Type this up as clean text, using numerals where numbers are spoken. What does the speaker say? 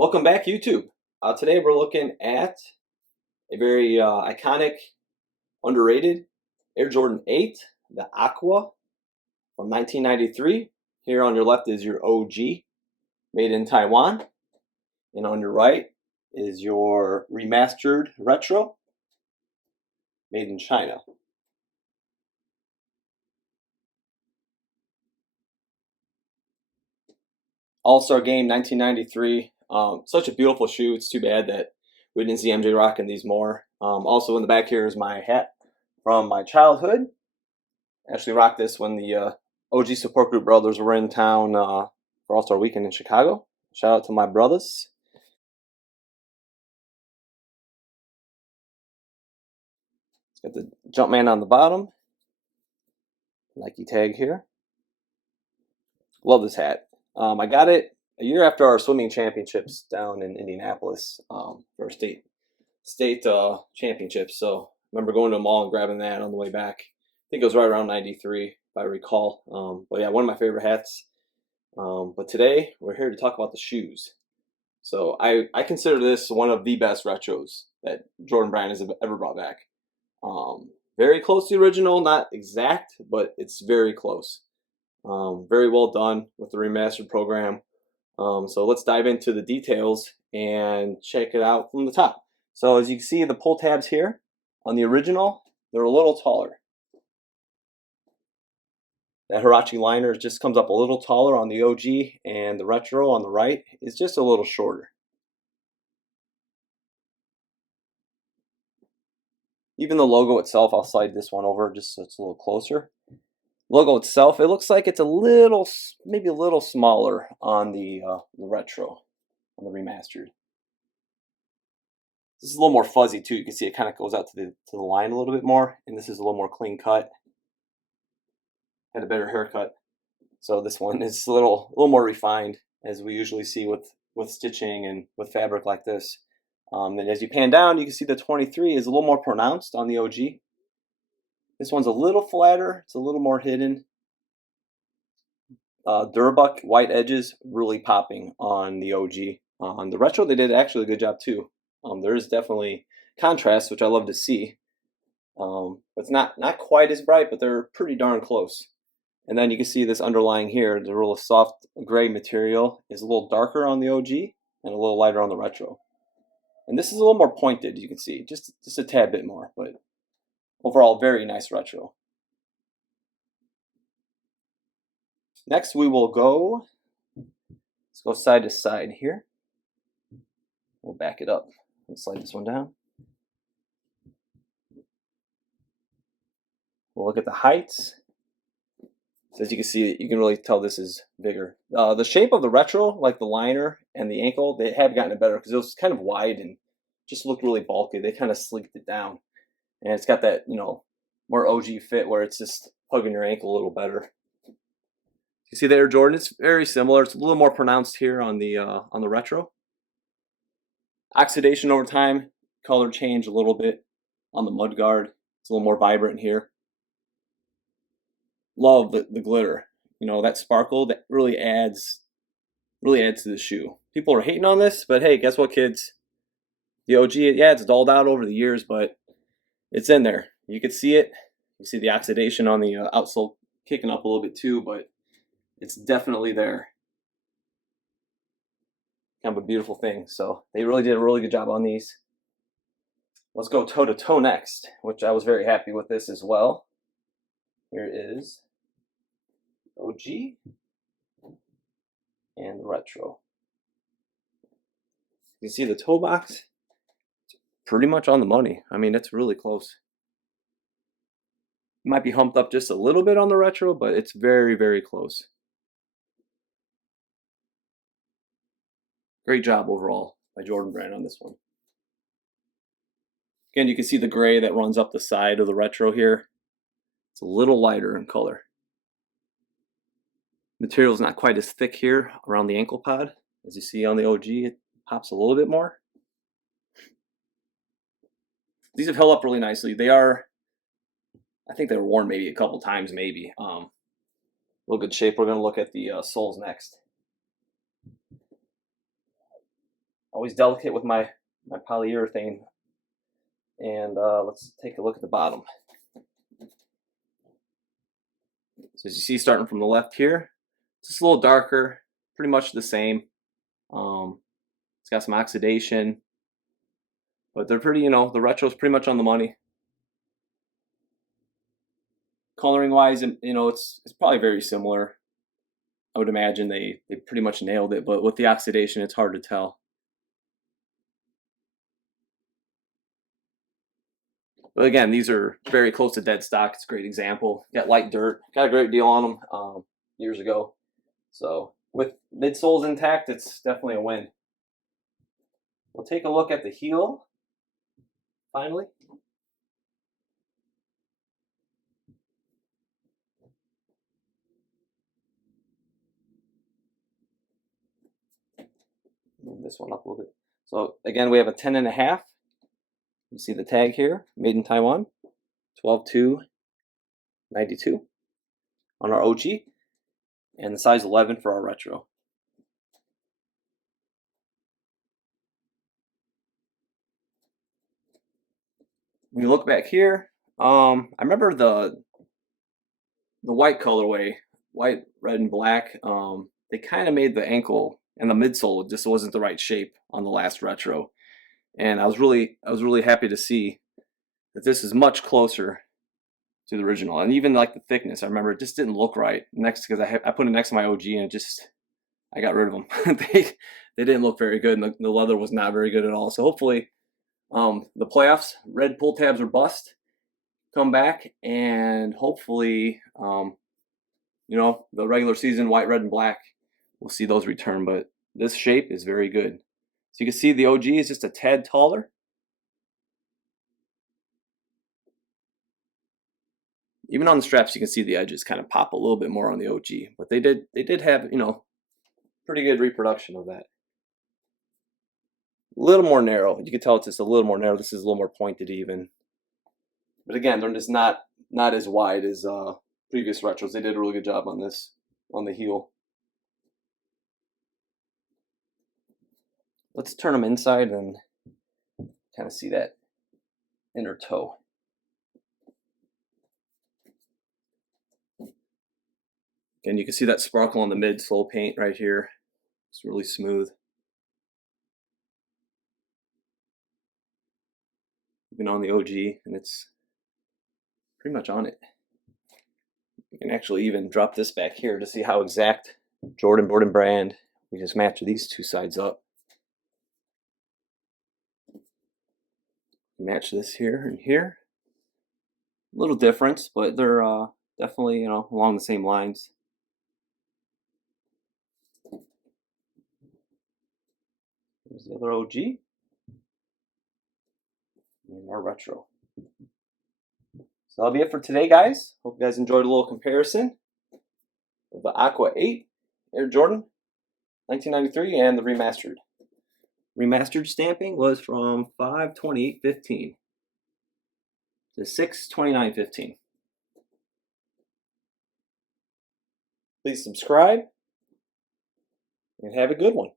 Welcome back, YouTube. Today we're looking at a very iconic, underrated Air Jordan 8, the Aqua from 1993. Here on your left is your OG, made in Taiwan. And on your right is your remastered retro, made in China. All-Star Game 1993. Such a beautiful shoe. It's too bad that we didn't see MJ rocking these more. Also in the back here is my hat from my childhood. Actually rocked this when the OG support group brothers were in town for All-Star Weekend in Chicago. Shout out to my brothers. It's got the Jumpman on the bottom. Nike tag here. Love this hat. I got it a year after our swimming championships down in Indianapolis for state championships. So I remember going to a mall and grabbing that on the way back. I think it was right around 93, if I recall. But yeah, one of my favorite hats. But today we're here to talk about the shoes. So I consider this one of the best retros that Jordan Brand has ever brought back. Very close to the original, not exact, but it's very close. Very well done with the remastered program. So let's dive into the details and check it out from the top. So as you can see, the pull tabs here on the original, they're a little taller. That Huarache liner just comes up a little taller on the OG, and the retro on the right is just a little shorter. Even the logo itself, I'll slide this one over just so it's a little closer. Logo itself, it looks like it's a little, maybe a little smaller on the retro, on the remastered. This is a little more fuzzy too. You can see it kind of goes out to the line a little bit more, and this is a little more clean cut. Had a better haircut, so this one is a little more refined, as we usually see with stitching and with fabric like this. Then as you pan down, you can see the 23 is a little more pronounced on the OG. This one's a little flatter, it's a little more hidden. Durabuck white edges really popping on the OG. On the retro, they did actually a good job too. There is definitely contrast, which I love to see. It's not quite as bright, but they're pretty darn close. And then you can see this underlying here, the real soft gray material is a little darker on the OG and a little lighter on the retro. And this is a little more pointed, you can see, just a tad bit more, but overall, very nice retro. Next, we will go, let's go side to side here. We'll back it up and slide this one down. We'll look at the heights. So as you can see, you can really tell this is bigger. The shape of the retro, like the liner and the ankle, they have gotten it better because it was kind of wide and just looked really bulky. They kind of sleeked it down. And it's got that, more OG fit where it's just hugging your ankle a little better. You see the Air Jordan, it's very similar. It's a little more pronounced here on the retro. Oxidation over time, color change a little bit on the mud guard. It's a little more vibrant here. Love the glitter. That sparkle that really adds to the shoe. People are hating on this, but hey, guess what, kids? The OG, yeah, it's dulled out over the years, but it's in there. You can see it. You see the oxidation on the outsole kicking up a little bit too, but it's definitely there. Kind of a beautiful thing. So they really did a really good job on these. Let's go toe to toe next, which I was very happy with this as well. Here is OG and the retro. You can see the toe box. It's pretty much on the money. I mean, it's really close. It might be humped up just a little bit on the retro, but it's very, very close. Great job overall by Jordan Brand on this one. Again, you can see the gray that runs up the side of the retro here. It's a little lighter in color. Material is not quite as thick here around the ankle pod. As you see on the OG, it pops a little bit more. These have held up really nicely. They are, I think they were worn maybe a couple times, maybe. Real good shape. We're going to look at the soles next. Always delicate with my polyurethane. And let's take a look at the bottom. So as you see, starting from the left here, it's just a little darker, pretty much the same. It's got some oxidation, but they're pretty, the retro's pretty much on the money. Coloring wise, it's probably very similar. I would imagine they pretty much nailed it, but with the oxidation, it's hard to tell. But again, these are very close to dead stock. It's a great example. Got light dirt. Got a great deal on them years ago. So with midsoles intact, it's definitely a win. We'll take a look at the heel finally. Move this one up a little bit. So again, we have a 10.5. You see the tag here, made in Taiwan, 12/2/92 on our OG, and the size 11 for our retro. When you look back here, I remember the white colorway, white, red, and black. They kind of made the ankle and the midsole just wasn't the right shape on the last retro, and I was really happy to see that this is much closer to the original, and even like the thickness. I remember it just didn't look right next because I put it next to my OG and I got rid of them. they didn't look very good, and the leather was not very good at all. So hopefully, the playoffs, red pull tabs or bust, come back, and hopefully, the regular season white, red, and black, we'll see those return. But this shape is very good. So you can see the OG is just a tad taller. Even on the straps, you can see the edges kind of pop a little bit more on the OG, but they did have, pretty good reproduction of that. A little more narrow. You can tell it's just a little more narrow. This is a little more pointed even. But again, they're just not as wide as previous retros. They did a really good job on this, on the heel. Let's turn them inside and kind of see that inner toe. Again, you can see that sparkle on the midsole paint right here. It's really smooth. Even on the OG, and it's pretty much on it. You can actually even drop this back here to see how exact Jordan brand. We just match these two sides up. Match this here and here. A little difference, but they're definitely along the same lines. There's the other OG and our retro. So that'll be it for today, guys. Hope you guys enjoyed a little comparison of the Aqua 8 Air Jordan 1993 and the remastered. Remastered stamping was from 5/28/15 to 6/29/15. Please subscribe and have a good one.